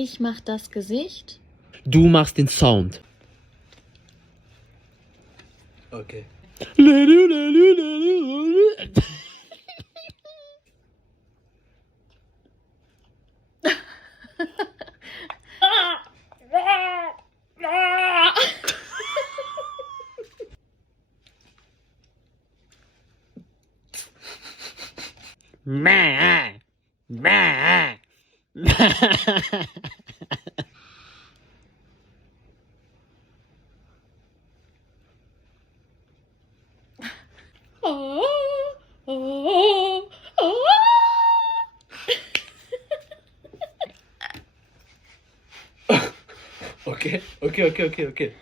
Ich mach das Gesicht. Du machst den Sound. Okay. Mäh. Mäh. Okay.